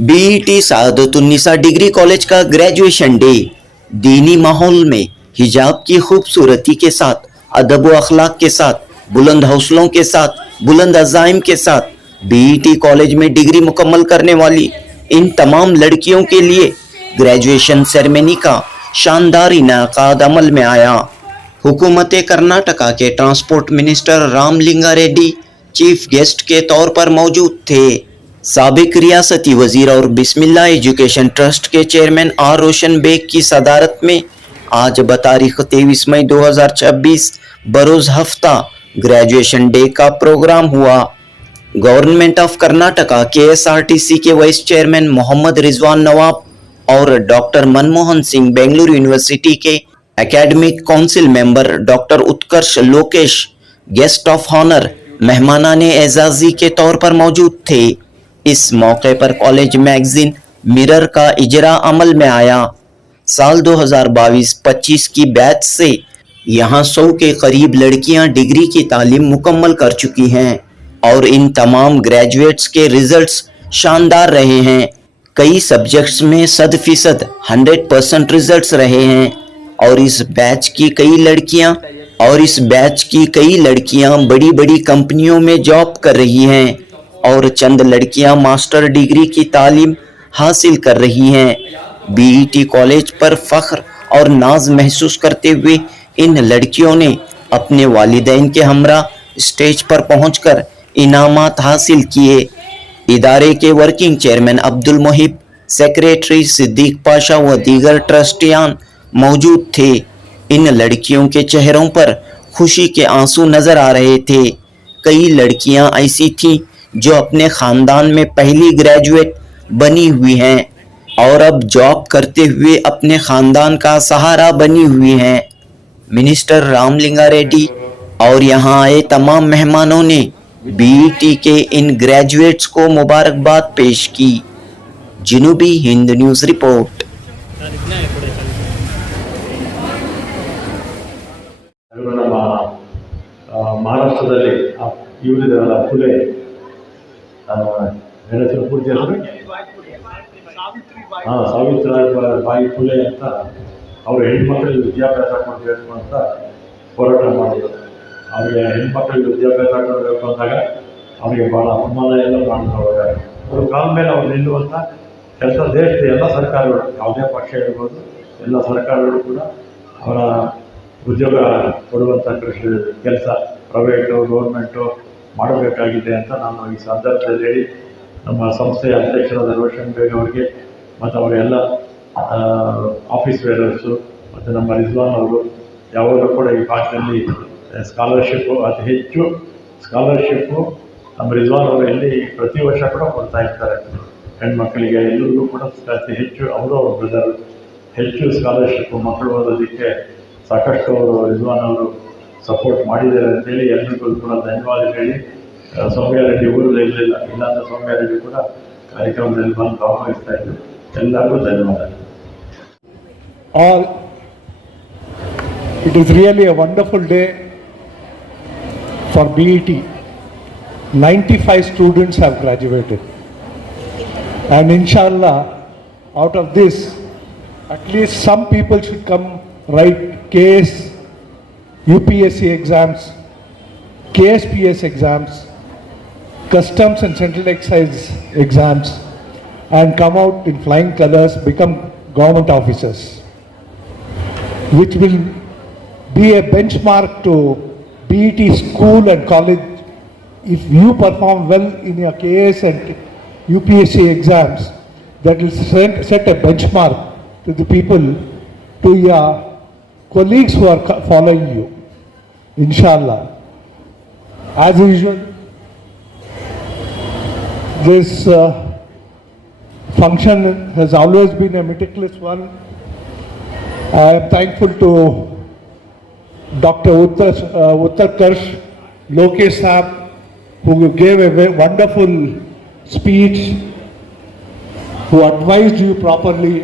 BET सादतुन्निसा degree college का graduation day दीनी माहौल में हिजाब की खूबसूरती के साथ, अदब व अखलाक के साथ, बुलंद हौसलों के साथ, बुलंद अज़ाइम के साथ बीईटी कॉलेज में डिग्री मुकम्मल करने वाली इन तमाम लड़कियों के लिए ग्रेजुएशन सेरेमनी का शानदार इनेकाद अमल में आया। हुकूमत कर्नाटका के transport minister Ramalinga Reddy chief guest के तौर पर मौजूद थे। साबिक रियासती वजीर और बिस्मिल्लाह एजुकेशन ट्रस्ट के चेयरमैन आर रोशन बेग की सदारत में आज बतारीख 23 मई 2026 बरोज हफ्ता ग्रेजुएशन डे का प्रोग्राम हुआ। गवर्नमेंट ऑफ कर्नाटका KSRTC के वाइस चेयरमैन मोहम्मद रिजवान नवाब और डॉक्टर मनमोहन सिंह बेंगलुरु यूनिवर्सिटी के academic council member doctor Utkarsh Lokesh guest of honour मेहमानाने एजाजी के तौर पर मौजूद थे। इस मौके पर कॉलेज मैगजीन मिरर का इजरा अमल में आया। साल 2022-25 की बैच से यहाँ 100 के करीब लड़कियां डिग्री की तालीम मुकम्मल कर चुकी हैं और इन तमाम ग्रेजुएट्स के रिजल्ट्स शानदार रहे हैं। कई सब्जेक्ट्स में 100% रिजल्ट्स रहे हैं और इस बैच की कई लड़कियां बड़ी बड़ी कंपनियों में जॉब कर रही हैं और चंद लड़कियां मास्टर डिग्री की तालीम हासिल कर रही हैं। बीईटी कॉलेज पर फख्र और नाज महसूस करते हुए इन लड़कियों ने अपने वालिदैन के हमरा स्टेज पर पहुंचकर इनामात हासिल किए। इदारे के working chairman Abdul Mohib, secretary Siddiq Pasha व दीगर ट्रस्टियान मौजूद थे। इन लड़कियों के चेहरों पर खुशी के आंसू नजर आ रहे थे। कई लड़कियां ऐसी थीं जो अपने खानदान में पहली ग्रेजुएट बनी हुई हैं और अब जॉब करते हुए अपने खानदान का सहारा बनी हुई हैं। मिनिस्टर रामलिंगा रेड्डी और यहाँ आए तमाम मेहमानों ने बीईटी के इन ग्रेजुएट्स को मुबारकबाद पेश की। जनूबी हिंद न्यूज़ रिपोर्ट। ನಮ್ಮ ಮಹಾರಾಷ್ಟ್ರದಲ್ಲಿ ಇವರಿದಾರಲ್ಲ ಫುಲೆ ಹೆಸರು ಪೂರ್ತಿ ಹೆಸರು ಸಾವಿತ್ರಿಬಾಯಿ ಫುಲೆ ಅಂತ ಅವರು ಹೆಣ್ಮಕ್ಳಿಗೆ ವಿದ್ಯಾಭ್ಯಾಸ ಕೊಡಬೇಕು ಅಂತ ಹೋರಾಟ ಮಾಡಿದರು. ಅವರಿಗೆ ಹೆಣ್ಮಕ್ಳಿಗೆ ವಿದ್ಯಾಭ್ಯಾಸ ಕೊಡಬೇಕು ಅಂದಾಗ ಅವರಿಗೆ ಭಾಳ ಅಪಮಾನ ಎಲ್ಲ ಮಾಡಿದ್ರು. ಅವ್ರ ಕಾಲ ಮೇಲೆ ಅವ್ರು ನಿಲ್ಲುವಂಥ ಕೆಲಸ ದೇಶದ ಎಲ್ಲ ಸರ್ಕಾರಗಳು, ಯಾವುದೇ ಪಕ್ಷ ಇರ್ಬೋದು, ಎಲ್ಲ ಸರ್ಕಾರಗಳು ಕೂಡ ಅವರ ಉದ್ಯೋಗ ಕೊಡುವಂಥ ಕೆಲಸ ಪ್ರೈವೇಟು ಗೌರ್ಮೆಂಟು ಮಾಡಬೇಕಾಗಿದೆ ಅಂತ ನಾನು ಈ ಸಂದರ್ಭದಲ್ಲಿ ಹೇಳಿ ನಮ್ಮ ಸಂಸ್ಥೆಯ ಅಧ್ಯಕ್ಷರಾದ ರೋಷನ್ ಬೇಗ್ ಅವರಿಗೆ ಮತ್ತು ಅವರೆಲ್ಲ ಆಫೀಸ್ ಬೇರರ್ಸು ಮತ್ತು ನಮ್ಮ ರಿಜ್ವಾನ್ ಅವರು ಯಾವಾಗಲೂ ಕೂಡ ಈ ಭಾಗದಲ್ಲಿ ಸ್ಕಾಲರ್ಶಿಪ್ಪು ಅತಿ ಹೆಚ್ಚು ಸ್ಕಾಲರ್ಶಿಪ್ಪು ನಮ್ಮ ರಿಜ್ವಾನ್ ಅವರು ಎಲ್ಲಿ ಪ್ರತಿ ವರ್ಷ ಕೂಡ ಕೊಡ್ತಾ ಇರ್ತಾರೆ ಹೆಣ್ಮಕ್ಕಳಿಗೆ. ಎಲ್ಲರಿಗೂ ಕೂಡ ಅತಿ ಹೆಚ್ಚು ಅವರು ಅವ್ರ ಬ್ರದರ್ ಹೆಚ್ಚು ಸ್ಕಾಲರ್ಶಿಪ್ಪು ಮಕ್ಕಳು ಓದೋದಕ್ಕೆ ಸಾಕಷ್ಟು ಅವರು ರಿಜ್ವಾನ್ ಅವರು ಸಪೋರ್ಟ್ ಮಾಡಿದ್ದಾರೆ ಅಂತೇಳಿ ಎಲ್ಲರಿಗೂ ಕೂಡ ಧನ್ಯವಾದ ಹೇಳಿ, ಸೌಮ್ಯ ರೆಡ್ಡಿ ಊರಲ್ಲಿ ಇರಲಿಲ್ಲ, ಇಲ್ಲಾಂದ್ರೆ ಸೌಮ್ಯ ರೆಡ್ಡಿ ಕೂಡ ಕಾರ್ಯಕ್ರಮದಲ್ಲಿ ಬಂದು ಭಾಗವಹಿಸ್ತಾ ಇದ್ರು. ಎಲ್ಲರಿಗೂ ಧನ್ಯವಾದ. All, it is really a wonderful day for BET. 95 students have graduated, and inshallah out of this at least some people should come write KS, UPSC exams, KSPS exams, customs and central excise exams, and come out in flying colors, become government officers, which will be a benchmark to BET school and college. If you perform well in your KS and UPSC exams, that will set a benchmark to the people, to your colleagues who are following you, inshallah. As usual, this function has always been a meticulous one. I am thankful to Dr. Utkarsh Lokesh Saab, who gave a very wonderful speech, who advised you properly.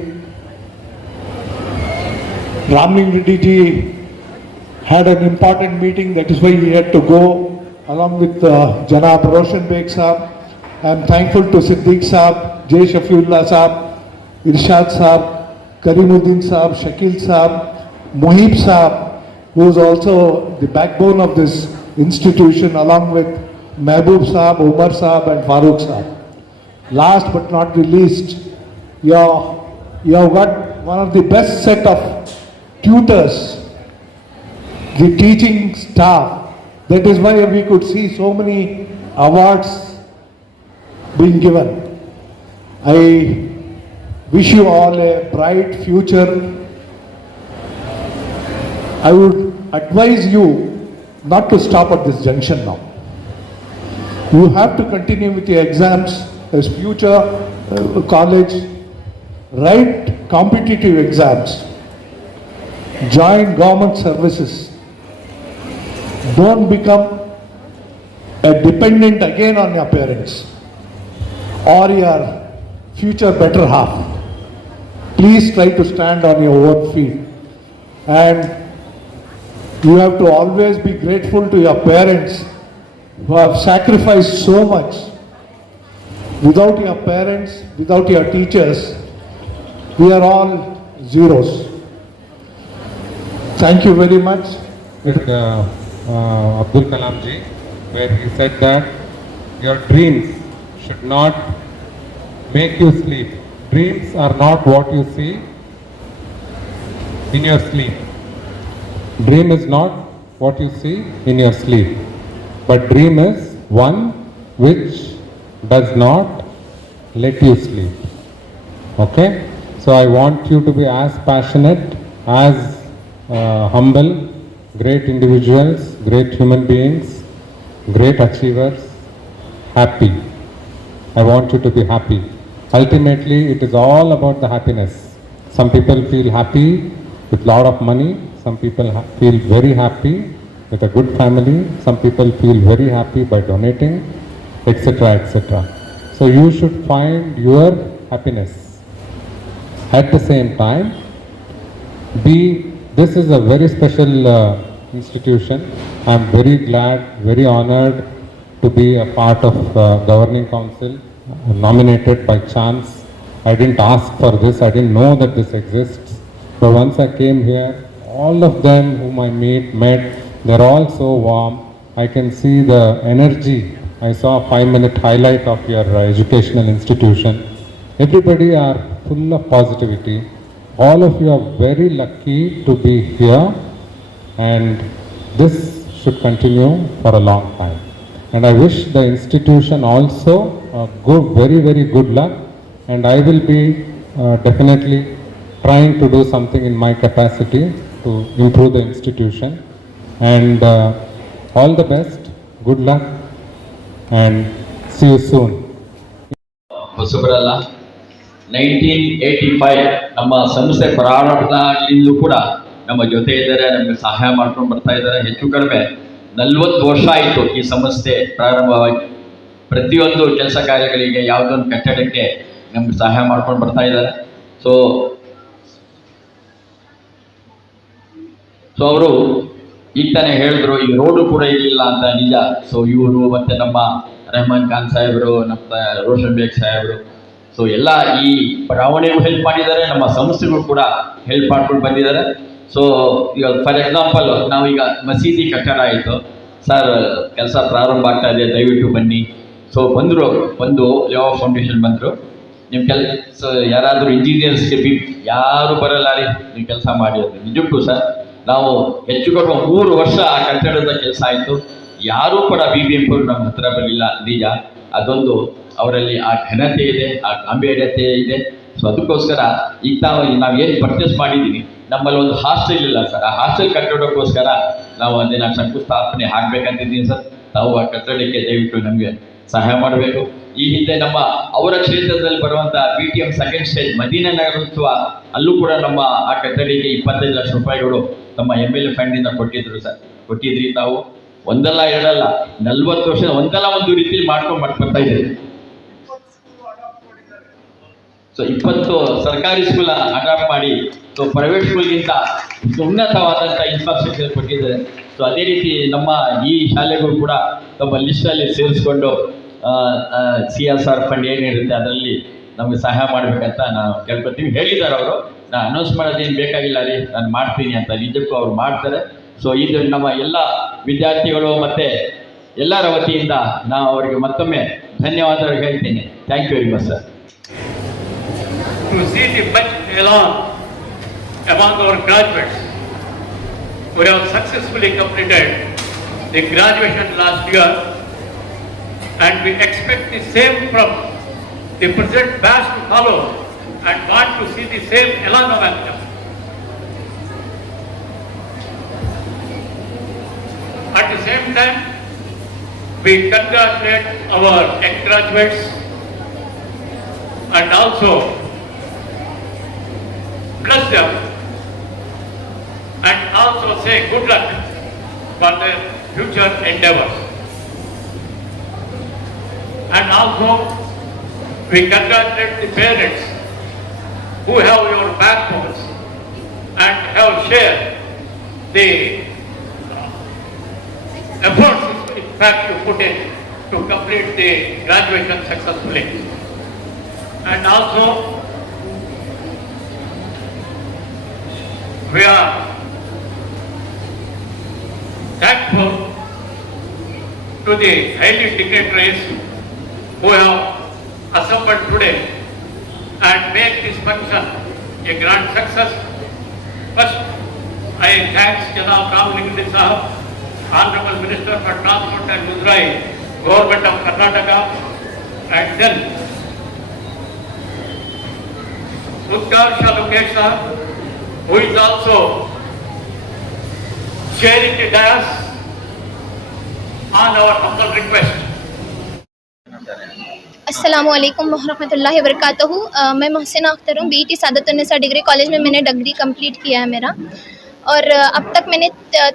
Ramling Reddy ji had an important meeting, that is why he had to go, along with Janab Roshan Beg Saab I am thankful to Siddiq Saab, Jay Shafiullah Saab, Irshad Saab, Karimuddin Saab, Shakil Saab, Mohib Saab, who is also the backbone of this institution, along with Mehboob Saab, Umar Saab and Farooq Saab. Last but not the least, you have got one of the best set of tutors, the teaching staff. That is why we could see so many awards being given. I wish you all a bright future. I would advise you not to stop at this junction now. You have to continue with your exams as future college, write competitive exams, join government services. Don't become a dependent again on your parents or your future better half. Please try to stand on your own feet. And you have to always be grateful to your parents who have sacrificed so much. Without your parents, without your teachers, we are all zeros. Thank you very much. Abdul Kalam ji, where he said that your dreams should not make you sleep. Dreams are not what you see in your sleep. Dream is not what you see in your sleep, but dream is one which does not let you sleep. Okay? So I want you to be as passionate, as humble, great individuals, great human beings, great achievers, happy. I want you to be happy. Ultimately, it is all about the happiness. Some people feel happy with lot of money. Some people feel very happy with a good family. Some people feel very happy by donating, etc., etc. So you should find your happiness. At the same time, this is a very special institution. I am very glad, very honored to be a part of governing council, nominated by chance. I didn't ask for this, I didn't know that this exists. But once I came here, all of them whom I met, they're all so warm. I can see the energy. I saw a 5-minute highlight of your educational institution. Everybody are full of positivity. All of you are very lucky to be here, and this should continue for a long time. And I wish the institution also very, very good luck, and I will be definitely trying to do something in my capacity to improve the institution. And all the best, good luck, and see you soon. ಹೊಸಬರಲ್ಲ. 1985 ನಮ್ಮ ಸಂಸ್ಥೆ ಪ್ರಾರಂಭದಾಗಲಿಂದಲೂ ಕೂಡ ನಮ್ಮ ಜೊತೆ ಇದ್ದಾರೆ, ನಮಗೆ ಸಹಾಯ ಮಾಡ್ಕೊಂಡು ಬರ್ತಾ ಇದ್ದಾರೆ. ಹೆಚ್ಚು ಕಡಿಮೆ 40 ವರ್ಷ ಆಯಿತು ಈ ಸಂಸ್ಥೆ ಪ್ರಾರಂಭವಾಗಿ. ಪ್ರತಿಯೊಂದು ಕೆಲಸ ಕಾರ್ಯಗಳಿಗೆ ಯಾವುದೊಂದು ಕಟ್ಟಡಕ್ಕೆ ನಮ್ಗೆ ಸಹಾಯ ಮಾಡ್ಕೊಂಡು ಬರ್ತಾ ಇದ್ದಾರೆ. ಸೊ ಅವರು ಈಗ ತಾನೇ ಹೇಳಿದ್ರು, ಈ ರೋಡು ಕೂಡ ಇರಲಿಲ್ಲ ಅಂತ ನಿಜ. ಸೊ ಇವರು ಮತ್ತು ನಮ್ಮ ರೆಹಮಾನ್ ಖಾನ್ ಸಾಹೇಬರು, ನಮ್ಮ ರೋಷನ್ ಬೇಗ್ ಸಾಹೇಬರು, ಸೊ ಎಲ್ಲ ಈ ಬಡಾವಣೆಗೂ ಹೆಲ್ಪ್ ಮಾಡಿದ್ದಾರೆ, ನಮ್ಮ ಸಂಸ್ಥೆಗೂ ಕೂಡ ಹೆಲ್ಪ್ ಮಾಡ್ಕೊಂಡು ಬಂದಿದ್ದಾರೆ. ಸೊ ಈಗ ಫಾರ್ ಎಕ್ಸಾಂಪಲ್ ನಾವೀಗ ಮಸೀದಿ ಕಟ್ಟಡ ಆಯಿತು, ಸರ್ ಕೆಲಸ ಪ್ರಾರಂಭ ಆಗ್ತಾ ಇದೆ, ದಯವಿಟ್ಟು ಬನ್ನಿ. ಸೊ ಬಂದು ಲೇವಾ ಫೌಂಡೇಶನ್ ಬಂದರು, ನಿಮ್ಮ ಕೆಲಸ ಯಾರಾದರೂ ಇಂಜಿನಿಯರ್ಸ್ಗೆ ಯಾರು ಬರಲ್ಲ ರೀ, ನೀವು ಕೆಲಸ ಮಾಡಿ ಅಂತ. ನಿಜಕ್ಕೂ ಸರ್ ನಾವು ಹೆಚ್ಚು ಕಡಿಮೆ 3 ವರ್ಷ ಆ ಕಟ್ಟಡದ ಕೆಲಸ ಆಯಿತು. ಯಾರೂ ಕೂಡ BBMP ನಮ್ಮ ಹತ್ರ ಬರಲಿಲ್ಲ, ನಿಜ. ಅದೊಂದು ಅವರಲ್ಲಿ ಆ ಘನತೆ ಇದೆ, ಆ ಗಾಂಭೀರ್ಯತೆ ಇದೆ. ಸೊ ಅದಕ್ಕೋಸ್ಕರ ಈಗ ನಾವೇನು ಪರ್ಚೇಸ್ ಮಾಡಿದ್ದೀವಿ, ನಮ್ಮಲ್ಲಿ ಒಂದು ಹಾಸ್ಟೆಲ್ ಇಲ್ಲ ಸರ್, ಆ ಹಾಸ್ಟೆಲ್ ಕಟ್ಟಡಕ್ಕೋಸ್ಕರ ನಾವು ಒಂದಿನ ಶಂಕುಸ್ಥಾಪನೆ ಹಾಕಬೇಕಂತಿದ್ದೀನಿ ಸರ್. ತಾವು ಆ ಕಟ್ಟಡಕ್ಕೆ ದಯವಿಟ್ಟು ನಮಗೆ ಸಹಾಯ ಮಾಡಬೇಕು. ಈ ಹಿಂದೆ ಅವರ ಕ್ಷೇತ್ರದಲ್ಲಿ ಬರುವಂಥ BTM ಸೆಕೆಂಡ್ ಸ್ಟೇಜ್ ಮದೀನಾ ನಗರೋತ್ಸವ, ಅಲ್ಲೂ ಕೂಡ ನಮ್ಮ ಆ ಕಟ್ಟಡಕ್ಕೆ 25 ಲಕ್ಷ ರೂಪಾಯಿಗಳು ನಮ್ಮ MLA ಫಂಡಿಂದ ಕೊಟ್ಟಿದ್ರಿ. ತಾವು ಒಂದಲ್ಲ ಎರಡಲ್ಲ 40 ವರ್ಷ ಒಂದಲ್ಲ ಒಂದು ರೀತಿಯಲ್ಲಿ ಮಾಡ್ಕೊಂಡು ಬರ್ತಾ ಇದ್ದೀರಿ. ಸೊ 20 ಸರ್ಕಾರಿ ಸ್ಕೂಲ್ ಅಡಾಪ್ಟ್ ಮಾಡಿ, ಸೊ ಪ್ರೈವೇಟ್ ಸ್ಕೂಲ್ಗಿಂತ ಉನ್ನತವಾದಂಥ ಇನ್ಫ್ರಾಸ್ಟ್ರಕ್ಚರ್ ಕೊಟ್ಟಿದ್ದಾರೆ. ಸೊ ಅದೇ ರೀತಿ ನಮ್ಮ ಈ ಶಾಲೆಗಳು ಕೂಡ ತಮ್ಮ ಲಿಸ್ಟಲ್ಲಿ ಸೇರಿಸ್ಕೊಂಡು CSR ಫಂಡ್ ಏನಿರುತ್ತೆ ಅದರಲ್ಲಿ ನಮಗೆ ಸಹಾಯ ಮಾಡಬೇಕಂತ ನಾವು ಕೇಳ್ಕೊತೀವಿ. ಹೇಳಿದ್ದಾರೆ ಅವರು, ನಾನು ಅನೌನ್ಸ್ ಮಾಡೋದೇನು ಬೇಕಾಗಿಲ್ಲ ರೀ, ನಾನು ಮಾಡ್ತೀನಿ ಅಂತ. ನಿಜಕ್ಕೂ ಅವ್ರು ಮಾಡ್ತಾರೆ. ಸೊ ಇದು ನಮ್ಮ ಎಲ್ಲ ವಿದ್ಯಾರ್ಥಿಗಳು ಮತ್ತು ಎಲ್ಲರ ವತಿಯಿಂದ ನಾವು ಅವರಿಗೆ ಮತ್ತೊಮ್ಮೆ ಧನ್ಯವಾದಗಳು ಹೇಳ್ತೀನಿ. Thank you very much sir. To see the much along among our graduates who have successfully completed the graduation last year, and we expect the same from the present batch to follow and want to see the same along among them. At the same time, we congratulate our ex-graduates and also bless them and also say good luck for their future endeavors. And also we congratulate the parents who have your backbones and have shared the efforts in fact you put in to complete the graduation successfully. And also we are thankful to the highly dignitaries who have assembled today and make this function a grand success. First, I thank Janab Ramlingam Sahab, Honorable Minister for Transport and Muzerai, Government of Karnataka, and then Utkarsh Lokesh Sahab, who is also sharing the dais on our humble request. अस्सलामु अलैकुम वरहमतुल्लाहि वबरकातुहू। मैं मोहसिना अख्तर हूँ। BET सादतुन्निसा degree college में मैंने degree complete किया है मेरा, और अब तक मैंने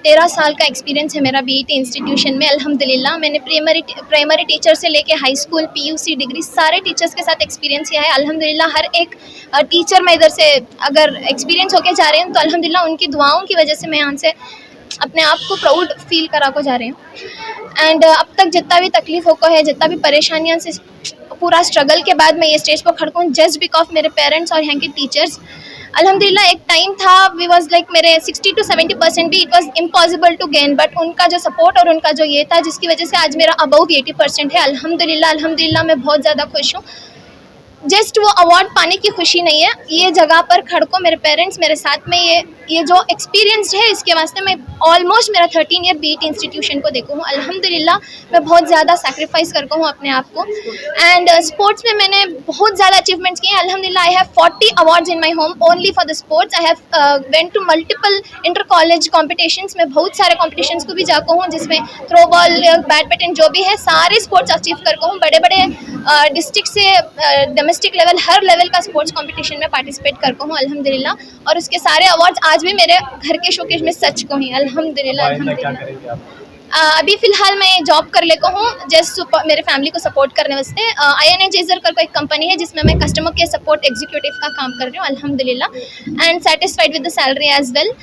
13 साल का एक्सपीरियंस है मेरा BET इंस्टीट्यूशन में अल्हम्दुलिल्लाह। मैंने प्राइमरी टीचर से लेके हाई स्कूल PUC डिग्री सारे टीचर्स के साथ एक्सपीरियंस किया है अल्हम्दुलिल्लाह। हर एक टीचर में इधर से अगर एक्सपीरियंस होके जा रहे हैं तो अल्हम्दुलिल्लाह उनकी दुआओं की वजह से मैं यहाँ से अपने आप को प्राउड फील करा को जा रही हूँ। एंड अब तक जितना भी तकलीफ़ों को है, जितना भी परेशानियाँ से पूरा स्ट्रगल के बाद मैं ये स्टेज पर खड़का हूँ जस्ट बिकॉज मेरे पेरेंट्स और यहाँ के टीचर्स। अल्हम्दुलिल्लाह एक टाइम था वी वाज लाइक मेरे 60 to 70% भी it was impossible to gain, but उनका जो सपोर्ट और उनका जो ये था जिसकी वजह से आज मेरा अबव 80% है। अल्हम्दुलिल्लाह अल्हम्दुलिल्लाह मैं बहुत ज़्यादा खुश हूँ। जस्ट वो अवार्ड पाने की खुशी नहीं है, ये जगह पर खड़को मेरे पेरेंट्स मेरे साथ में ये जो एक्सपीरियंस है इसके वास्ते मैं ऑलमोस्ट मेरा 13 ईयर BET इंस्टीट्यूशन को देखूँ हूँ। अल्हम्दुलिल्लाह मैं बहुत ज़्यादा सैक्रिफाइस करता हूँ अपने आप को। एंड स्पोर्ट्स में मैंने बहुत ज़्यादा अचीवमेंट्स किए हैं अल्हम्दुलिल्लाह। I have 40 awards in my home only for the sports. I have went to multiple inter college competitions में, बहुत सारे कॉम्पिटिशन्स को भी जाता हूँ जिसमें थ्रो बॉल बैडमिंटन जो भी है सारे स्पोर्ट्स अचीव करता हूँ। बड़े बड़े डिस्ट्रिक्ट से डोमेस्टिक लेवल हर लेवल का स्पोर्ट्स कंपटीशन में पार्टिसिपेट करता हूँ अल्हम्दुलिल्लाह। और उसके सारे अवार्ड्स आज भी मेरे घर के शोकेस में सच को ही अल्हम्दुलिल्लाह अल्हम्दुलिल्लाह। अभी फ़िलहाल मैं जॉब कर लेता हूँ जस्ट मेरे फैमिली को सपोर्ट करने वास्ते। INA जेजर का कोई कंपनी है जिसमें मैं कस्टमर केयर सपोर्ट एग्जीक्यूटिव का काम कर रही हूँ अल्हम्दुलिल्लाह and satisfied with the salary as well.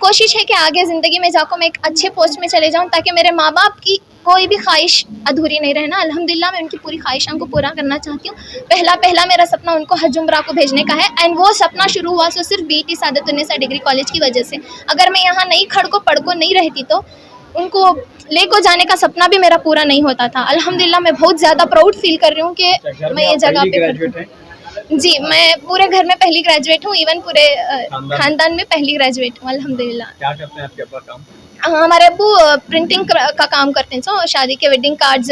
कोशिश है कि आगे ज़िंदगी में जाकर मैं एक अच्छे पोस्ट में चले जाऊँ ताकि मेरे माँ बाप की कोई भी ख्वाहिश अधूरी नहीं रहना। अल्हम्दुलिल्लाह मैं उनकी पूरी ख्वाहिशों को पूरा करना चाहती हूँ। पहला मेरा सपना उनको हज उम्रा को भेजने का है एंड वो सपना शुरू हुआ तो सिर्फ BET सादतुन्निसा डिग्री कॉलेज की वजह से। अगर मैं यहाँ नहीं खड़को पढ़को नहीं रहती तो उनको ले को जाने का सपना भी मेरा पूरा नहीं होता था। अल्हम्दुलिल्लाह मैं बहुत ज़्यादा प्राउड फील कर रही हूँ कि मैं ये जगह पे जी मैं पूरे घर में पहली ग्रेजुएट हूँ, इवन पूरे खानदान में पहली ग्रेजुएट हूँ अल्हम्दुलिल्लाह। क्या करते हैं आपके अब्बा काम? हमारे अब्बू प्रिंटिंग का काम करते हैं, सो शादी के wedding cards,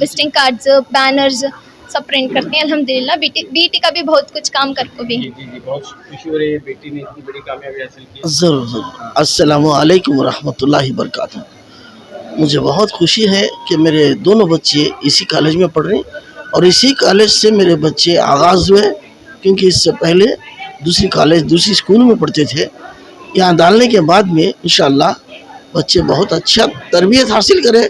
visiting cards, banners सब प्रिंट करते हैं अल्हम्दुलिल्लाह। BET का भी बहुत कुछ काम करको भी जी बहुत खुशी हो रही है, बेटी ने इतनी बड़ी कामयाबी हासिल की। ज़रूर। अस्सलामु अलैकुम वरहमतुल्लाहि वबरकातुहू। मुझे बहुत खुशी है कि मेरे दोनों बच्चे इसी कॉलेज में पढ़ रहे हैं और इसी कॉलेज से मेरे बच्चे आगाज़ हुए, क्योंकि इससे पहले दूसरी स्कूल में पढ़ते थे। यहाँ डालने के बाद में इंशाअल्लाह बच्चे बहुत अच्छा तरबियत हासिल करें,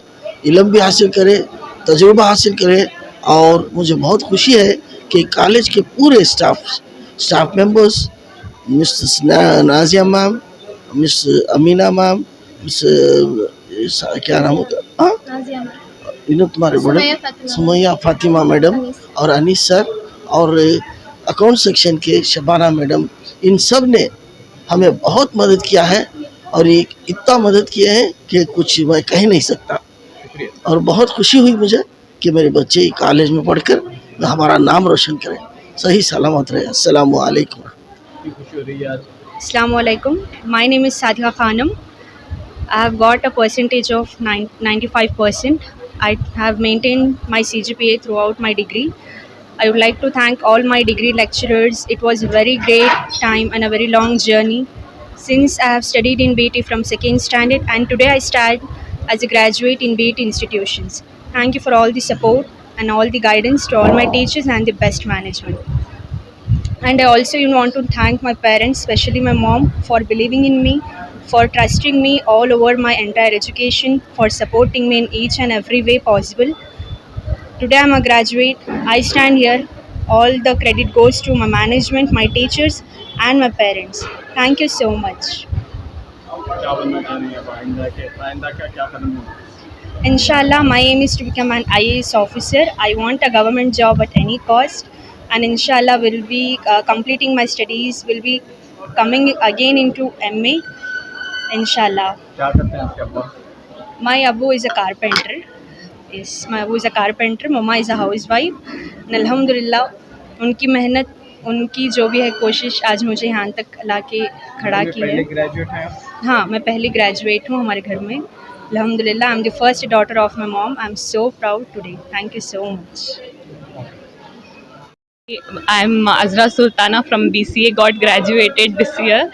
इल्म भी हासिल करें, तजुर्बा हासिल करें। और मुझे बहुत खुशी है कि कॉलेज के पूरे staff members, miss Nazia ma'am, miss Amina ma'am, miss क्या नाम होगा तुम्हारे बड़े सुमैया फातिमा। सुमैया फातिमा मैडम और अनीस सर और अकाउंट सेक्शन के शबाना मैडम, इन सब ने हमें बहुत मदद किया है और ये इतना मदद किया है कि कुछ मैं कह नहीं सकता। और बहुत खुशी हुई मुझे कि मेरे बच्चे कॉलेज में पढ़कर हमारा नाम रोशन करें, सही सलामत रहे। अस्सलाम वालेकुम। Assalamualaikum. My name is Sadhya Khanum. I have got a percentage of 95%. I have maintained my CGPA throughout my degree. I would like to thank all my degree lecturers. It was a very great time and a very long journey. Since I have studied in BT from second standard and today I stand as a graduate in BT institutions. Thank you for all the support and all the guidance to all my teachers and the best management. And I also want to thank my parents, especially my mom, for believing in me, for trusting me all over my entire education, for supporting me in each and every way possible. Today I'm a graduate. I stand here. All the credit goes to my management, my teachers, and my parents. Thank you so much. Inshallah, my aim is to become an IAS officer. I want a government job at any cost, and inshallah, will be completing my studies. Will be coming again into MA. Inshallah. My Abu is a carpenter. Yes, my Abu is a carpenter. Mama is a housewife. And Alhamdulillah, उनकी मेहनत, उनकी जो भी है कोशिश आज मुझे यहाँ तक लाके खड़ा की है। ग्रेजुएट हैं? हाँ, मैं पहली ग्रेजुएट हूँ हमारे घर में। Alhamdulillah, I'm the first daughter of my mom. I'm so proud today. Thank you so much. I'm Azra Sultana from BCA, got graduated this year,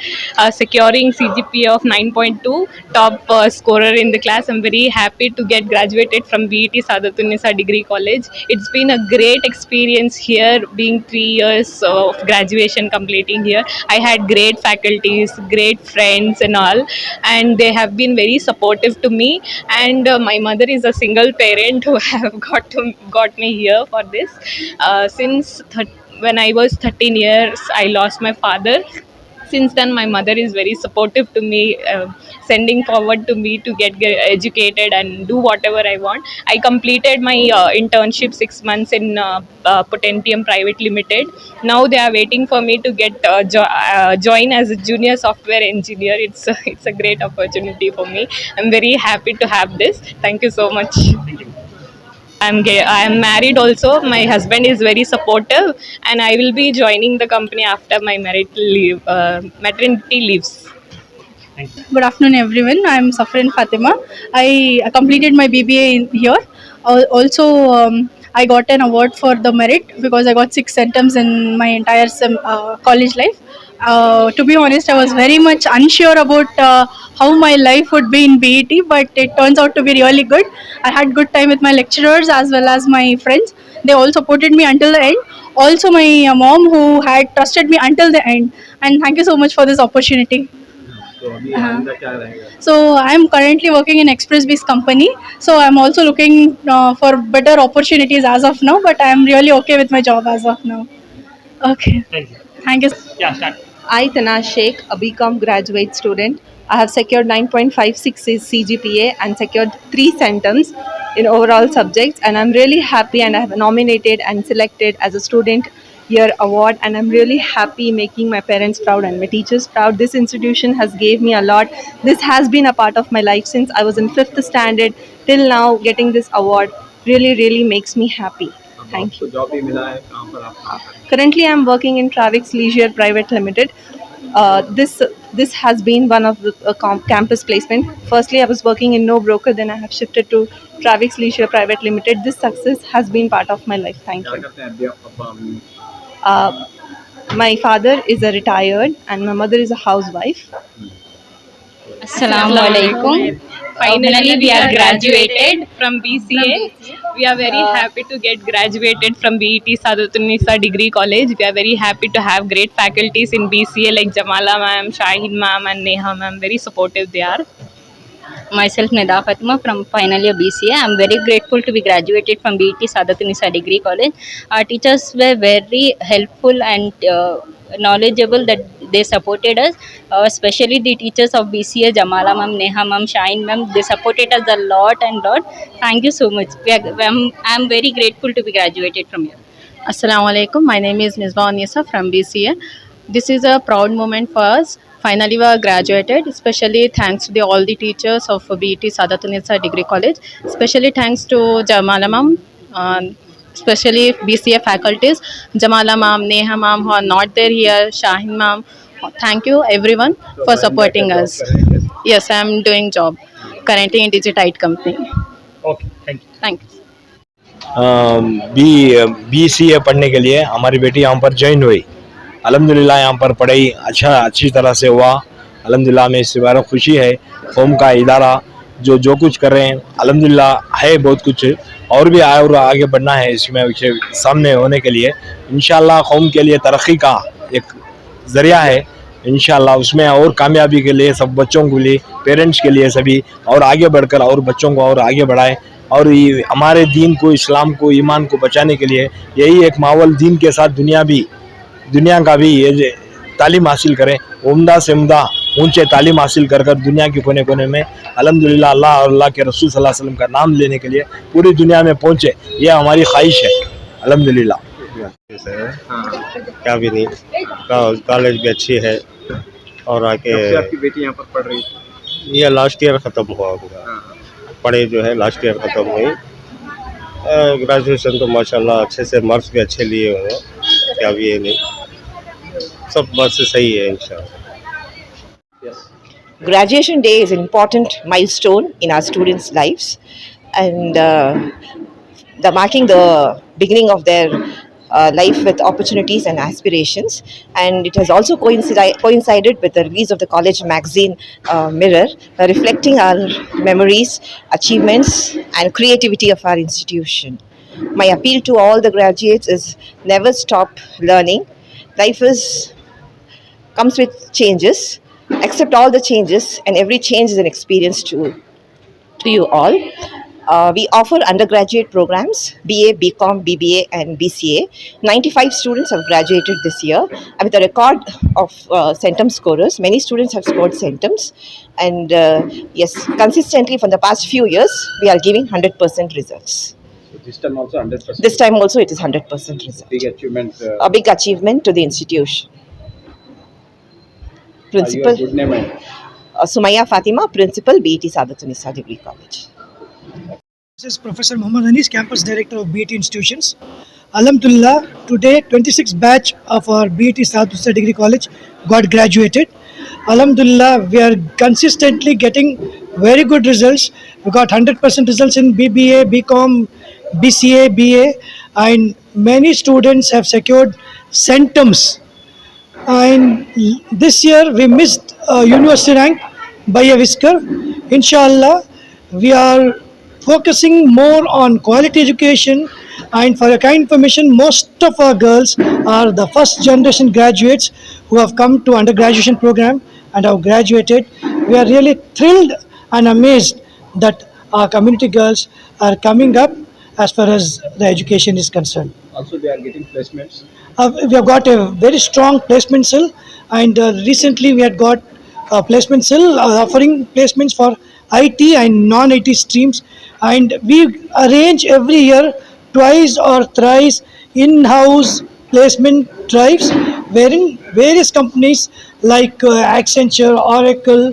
securing CGPA of 9.2, top scorer in the class. I'm very happy to get graduated from BET Sadatunnisa Degree College. It's been a great experience here, being 3 years of graduation completing here. I had great faculties, great friends and all, and they have been very supportive to me. And my mother is a single parent who have got me here for this. When I was 13 years, I lost my father. Since then, my mother is very supportive to me, sending forward to me to get educated and do whatever I want. I completed my internship 6 months in Potentium Private Limited. Now they are waiting for me to get join as a junior software engineer. It's a great opportunity for me. I'm very happy to have this. Thank you so much. I am married also. My husband is very supportive, and I will be joining the company after my maternity leaves. Good afternoon, everyone. I'm Safrin Fatima. I completed my BBA here. Also, I got an award for the merit because I got 6 centums in my entire college life. To be honest, I was very much unsure about how my life would be in BET, but it turns out to be really good. I had good time with my lecturers as well as my friends. They all supported me until the end. Also, my mom who had trusted me until the end. And thank you so much for this opportunity. So I'm currently working in Express-based company. So I'm also looking for better opportunities as of now. But I'm really okay with my job as of now. Okay. Thank you. Yeah, start. I, Tana Sheikh, a BCom graduate student. I have secured 9.56 CGPA and secured 3 centums in overall subjects. And I'm really happy, and I have nominated and selected as a student year award, and I'm really happy making my parents proud and my teachers proud. This institution has gave me a lot. This has been a part of my life since I was in 5th standard till now. Getting this award really makes me happy. Thank you. Job भी मिला है, कहाँ पर आप? Currently, I'm working in Travix Leisure Private Limited. This has been one of the campus placement. Firstly, I was working in No Broker, then I have shifted to Travix Leisure Private Limited. This success has been part of my life. Thank क्या you. करते हैं अभी आप? My father is a retired and my mother is a housewife. Assalamu alaikum. Finally, we are graduated from BCA. We are very happy to get graduated from BET Sadatunnisa Degree College. We are very happy to have great faculties in BCA like Jamala ma'am, Shaheen ma'am and Neha ma'am. Very supportive they are. Myself, Nida Fatima from final year BCA. I am very grateful to be graduated from BET Sadatunnisa Degree College. Our teachers were very helpful and knowledgeable that they supported us, especially the teachers of BCA, Jamala ma'am, Neha ma'am, Shine ma'am. They supported us a lot and lot. Thank you so much. I'm very grateful to be graduated from here. Assalamu alaikum. My name is Misbah Anisa from BCA. This is a proud moment for us. Finally, we are graduated. Especially thanks to all the teachers of BET Sadatun Degree College. Especially thanks to Jamala ma'am, especially BCA faculties, Jamala ma'am, Neha ma'am who are not there here, Shahin ma'am. Thank you everyone for supporting us. Yes, I am doing job currently in Digitite company. Okay, thank you. Thank you. BCA पढ़ने के लिए हमारी बेटी यहाँ पर join हुई। अल्हम्दुलिल्लाह यहाँ पर पढ़ाई अच्छी तरह से हुआ। अल्हम्दुलिल्लाह में इससे बारे खुशी है। कौम का इदारा जो कुछ कर रहे हैं अल्हम्दुलिल्लाह है, बहुत कुछ और भी और आगे बढ़ना है इसमें सामने होने के लिए। इंशाअल्लाह कौम के लिए तरक्की का एक ज़रिया है। इंशाअल्लाह उसमें और कामयाबी के लिए सब बच्चों के लिए, पेरेंट्स के लिए सभी और आगे बढ़कर और बच्चों को और आगे बढ़ाएं और ये हमारे दीन को, इस्लाम को, ईमान को बचाने के लिए यही एक माहौल दीन के साथ दुनिया का भी ये तालीम हासिल करें। उम्दा से उम्दा ऊंचे तालीम हासिल कर दुनिया के कोने कोने में अल्हम्दुलिल्लाह अल्लाह और अल्लाह के रसूल सल्लल्लाहु अलैहि वसल्लम का नाम लेने के लिए पूरी दुनिया में पहुँचे, यह हमारी ख्वाहिश है। अल्हम्दुलिल्लाह क्या भी नहीं, कॉलेज भी अच्छी है और आके आपकी बेटी यहाँ पर पढ़ रही है? ये लास्ट ईयर ख़त्म हुआ होगा, पढ़ाई जो है लास्ट ईयर ख़त्म हुई। ग्रेजुएशन तो माशाल्लाह अच्छे से मार्क्स भी अच्छे लिए हुए, क्या भी ये नहीं, सब बात से सही है इंशाल्लाह। Graduation day is an important milestone in our students' lives, and the marking the beginning of their life with opportunities and aspirations. And it has also coincided with the release of the college magazine Mirror, reflecting our memories, achievements, and creativity of our institution. My appeal to all the graduates is never stop learning. Life comes with changes. Accept all the changes, and every change is an experience to you all. We offer undergraduate programs, BA, BCom, BBA and BCA. 95 students have graduated this year with a record of centum scorers. Many students have scored centums, and yes, consistently for the past few years, we are giving 100% results. So this time also 100%? This time also it is 100% result. Big achievement. A big achievement to the institution. Principal, your good name and Sumaya Fatima, Principal, BET Sadatun Degree College. This is Professor Muhammad Anis, Campus Director of BET Institutions. Alhamdulillah, today 26th batch of our BET Sadatun Degree College got graduated. Alhamdulillah, we are consistently getting very good results. We got 100% results in BBA, BCom, BCA, BA, and many students have secured centums. And this year we missed university rank by a whisker. Inshallah, we are focusing more on quality education, and for your kind information, most of our girls are the first generation graduates who have come to undergraduation program and have graduated. We are really thrilled and amazed that our community girls are coming up as far as the education is concerned. also they are getting placements. We have got a very strong placement cell, and recently we had got a placement cell offering placements for IT and non-IT streams, and we arrange every year twice or thrice in-house placement drives wherein various companies like Accenture, Oracle,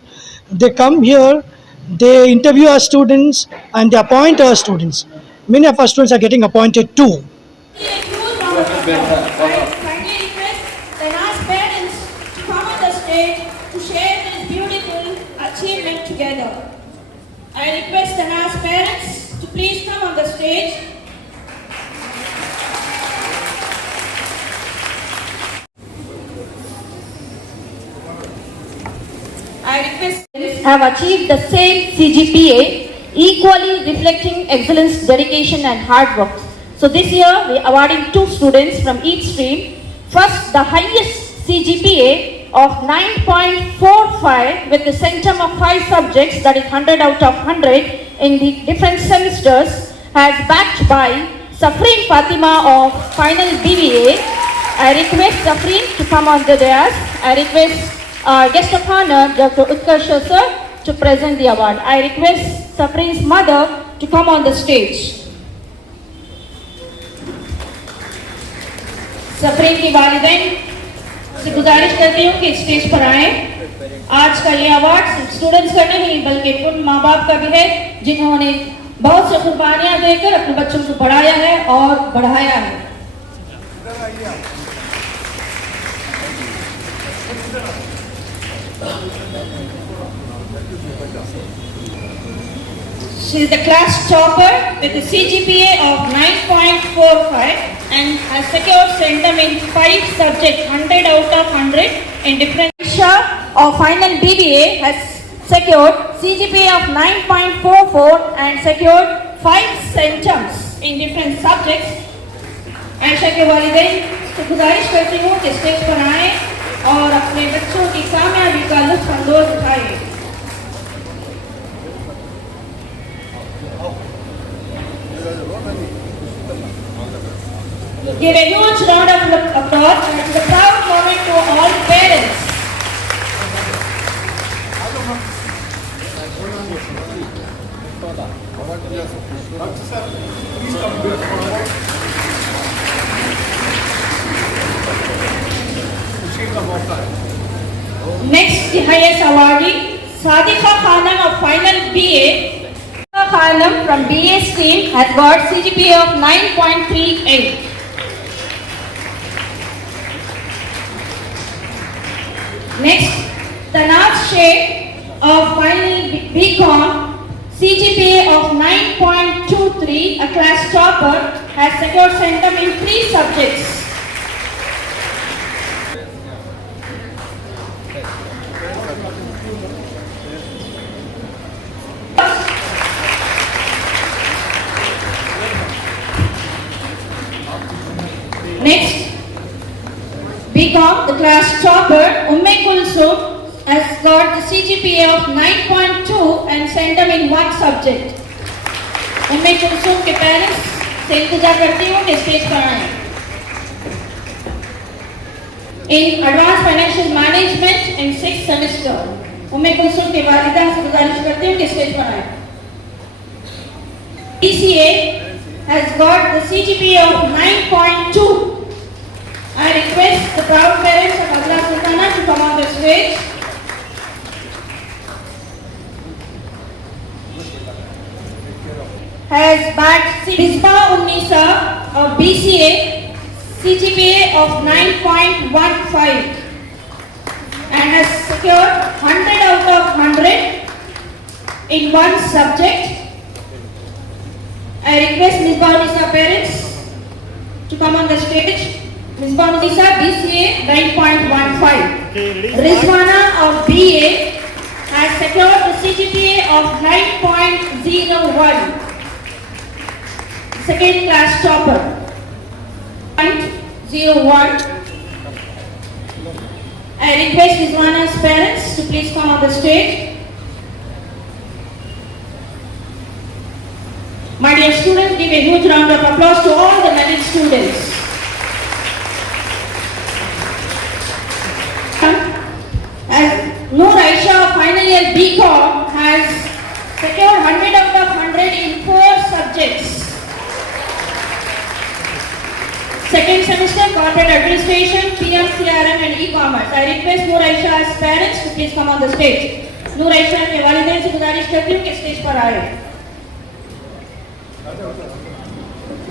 they come here, they interview our students and they appoint our students. Many of our students are getting appointed too. Kindly request the Nas parents to come on the stage to share this beautiful achievement together. I request the Nas parents to please come on the stage. I request have achieved the same CGPA, equally reflecting excellence, dedication and hard work. So this year we are awarding 2 students from each stream. First, the highest CGPA of 9.45 with the centum of 5 subjects, that is 100 out of 100 in the different semesters, has backed by Safreen Fatima of final BBA. I request Safreen to come on the dais I request our guest of honor, Dr. Utkarsha sir, to present the award. I request Saprine's mother to come on the stage. सफरीन की वालिदैन से गुजारिश करती हूँ कि stage पर आएं। आज का ये अवार्ड सिर्फ स्टूडेंट्स का नहीं बल्कि उन माँ बाप का भी है जिन्होंने बहुत से कुर्बानियां देकर अपने बच्चों को पढ़ाया है और बढ़ाया है। She is the class topper with a CGPA of 9.45 and has secured centum in 5 subjects, 100 out of 100 in different. Isha of final BBA has secured CGPA of 9.44 and secured 5 centums in different subjects. Ayesha के वालिदैन से गुजारिश करती हूँ कि stage पर आएं और अपने बच्चों की कामयाबी का लुत्फ अंदोज उठाएं। Give a huge round of applause. It's a proud moment to all parents. Next, the highest awardee, Sadiqa Khanam of final BA. Sadiqa Khanam from BA stream has got CGPA of 9.38. Next, Tanaz Sheikh of final BCom, CGPA of 9.23, a class topper, has secured centum in 3 subjects. Next, BCom, the class topper, Umme Kulsum, has got the CGPA of 9.2 and centum in 1 subject. Umme Kulsum के parents से इंतजार करती हूँ कि stage पर आएं। In Advanced Financial Management in 6th semester, Umme Kulsum के वालिदा से गुजारिश करती हूँ कि स्टेज पर आएं। PCA has got the CGPA of 9.2. I request the proud parents of Azra Sultana to come on the stage. Has bagged Misbah Unnisa of BCA, CGPA of 9.15 and has secured 100 out of 100 in 1 subject. I request Misbah Unnisa parents to come on the stage. Misbah Unnisa, BCA 9.15. Rizwana of BA has secured the CGPA of 9.01. Second class topper. 9.01. I request Rizwana's parents to please come on the stage. My dear students, give a huge round of applause to all the merit students. As Noor Aisha, final year BCom, has secured 100 out of 100 in 4 subjects. Second semester, corporate administration, PM, CRM and e-commerce. I request Noor Aisha's parents to please come on the stage. Noor Aisha के वालिदैन से गुजारिश करती हूँ कि stage पर आए.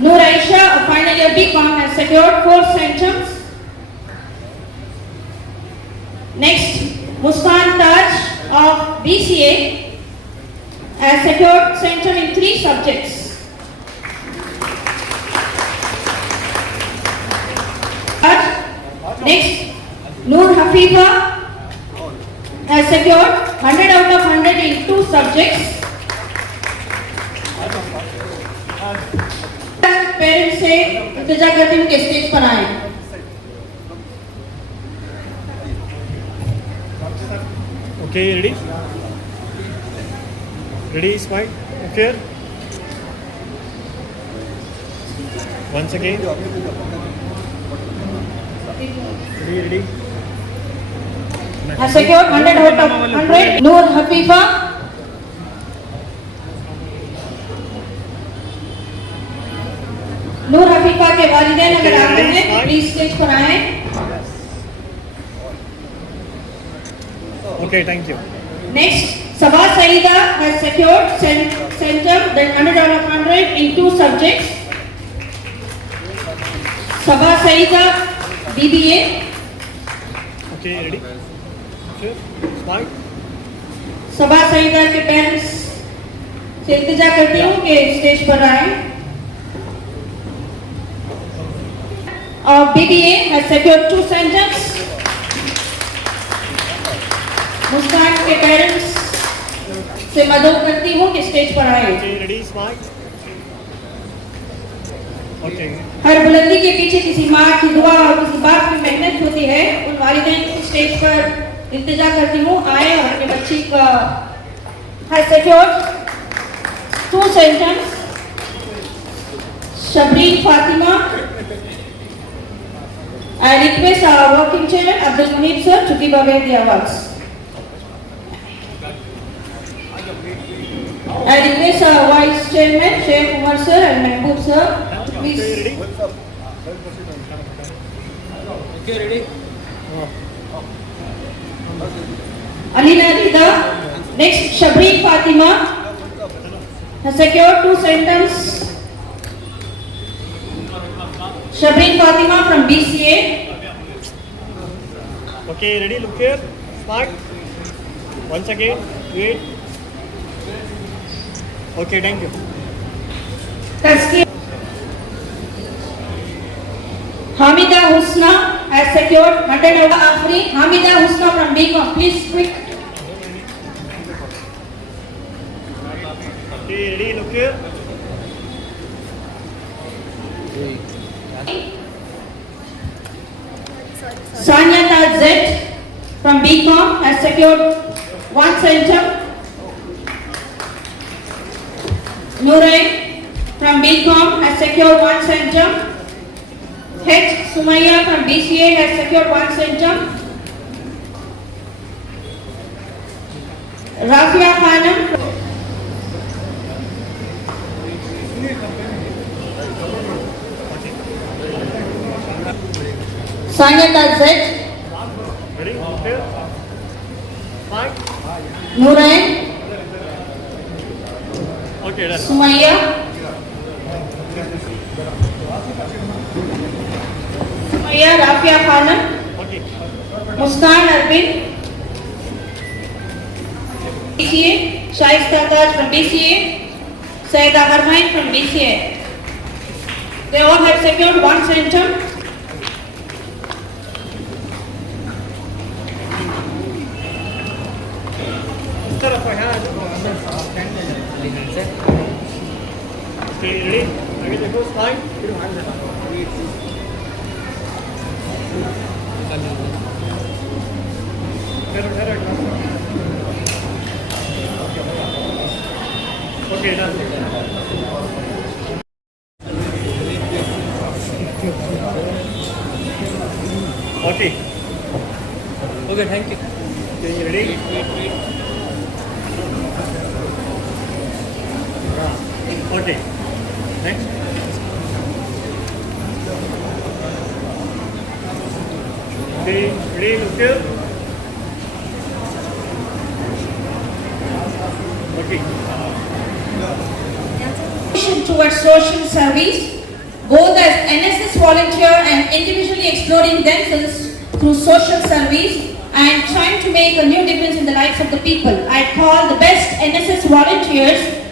Noor Aisha, a final year BCom, has secured 4 centums. Next, Muskan Taj of BCA has secured centum in 3 subjects. Next, Noor Hafifa has secured 100 out of 100 in 2 subjects. Parents से इंतजार करती हूँ कि स्टेज पर आए. Okay, ready? Ready, smile. Okay. Once again. Ready, ready. has secured 100 out of 100. Noor Hafifa. नूर हफीफा के वालिदैन अगर आते हैं प्लीज स्टेज पर आए. Okay, thank you. Next, Sabah Saida has secured center, then 100 out of 100 in 2 subjects. Sabah Saida, BBA. Okay, ready? Okay, smile. Sabah Saida के parents से इल्तिजा करती हूँ कि स्टेज पर आए. BBA has secured 2 centers. मुस्कान के पेरेंट्स से मदद करती हूँ कि स्टेज पर आए. Okay, ready? Smile. Okay. हर बुलंदी के पीछे किसी माँ की दुआ और किसी बाप की मेहनत होती है. उन वालिदैन की स्टेज पर इल्तिजा करती हूँ आए और अपने बच्ची का has secured 2 centers. Shabreen Fatima. I request our working chairman Abdul Muhib sir to give away the awards. I request our vice chairman Sheikh Umar sir and Mahbub sir to please. Okay, ready? Alina Rida. Next, Shabrin Fatima has secured 2 centers. Shabrin Fatima from BCA. Okay, ready? Look here. Smart. Once again. Wait. Okay, thank you. Taskia. Hamida Husna has secured 100 out of Afri. Hamida Husna from BCom. Please quick. Okay, ready? Look here. Sanya Tazet from BCom has secured 1 center. Nurain from BCom has secured 1 center. H. Sumaya from BCA has secured 1 center. Rafia Khanam. Sanya Tazet. Ready? Look here. Smart. Nurain. Okay, done. Sumaya. Sumaya Rafia Khanam. Okay. Muskan Arvind. BCA. Shaista Taj from BCA. Saida Harmain from BCA. They all have secured 1 center. Okay, ready? Ready to go? Smile. Okay, done. Okay. Okay, thank you. Okay, you ready? Okay. Next. Okay, ready? Look here. Okay. Towards social service, both as NSS volunteer and individually exploring themselves through social service and trying to make a new difference in the lives of the people. I call the best NSS volunteers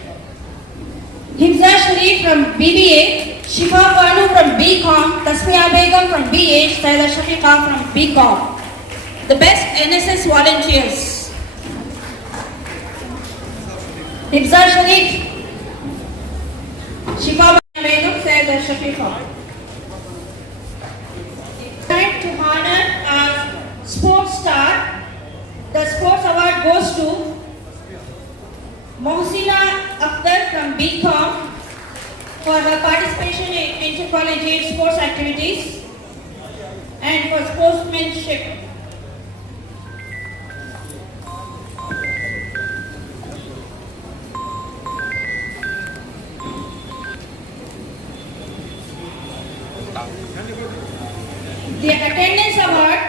Himza Sharif from BBA, Shifa Banu from BCom, Tasmiya Begum from BH, Saida Shafiqa from BCom. The best NSS volunteers. Himza Sharif, Shifa Begum, Saida Shafiqa. Time to honor a sports star. The sports award goes to Mohsina Akhtar from BCom for her participation in intercollegiate sports activities and for sportsmanship. The attendance award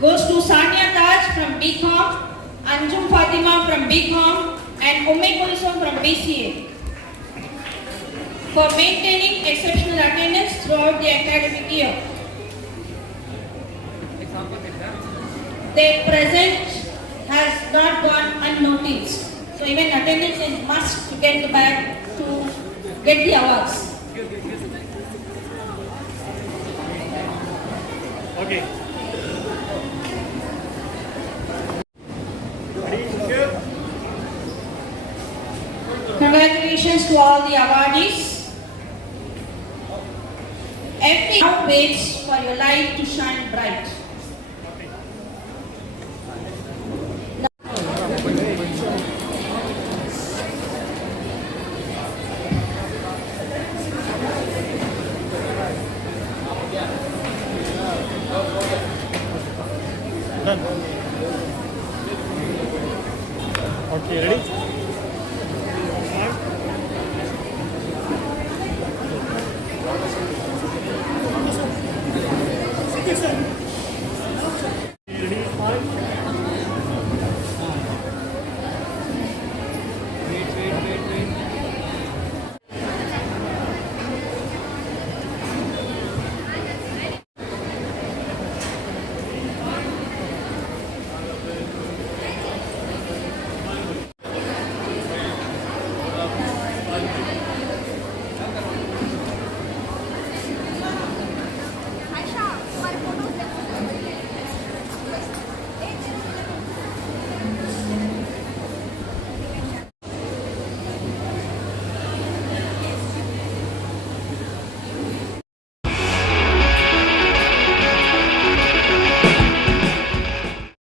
goes to Sania Taj from BCom, Anjum Fatima from BCom, and Umme Kulsum from BCA for maintaining exceptional attendance throughout the academic year. Their presence has not gone unnoticed. So even attendance is must to get back to get the awards. Okay. Congratulations to all the awardees. Every now waits for your light to shine bright.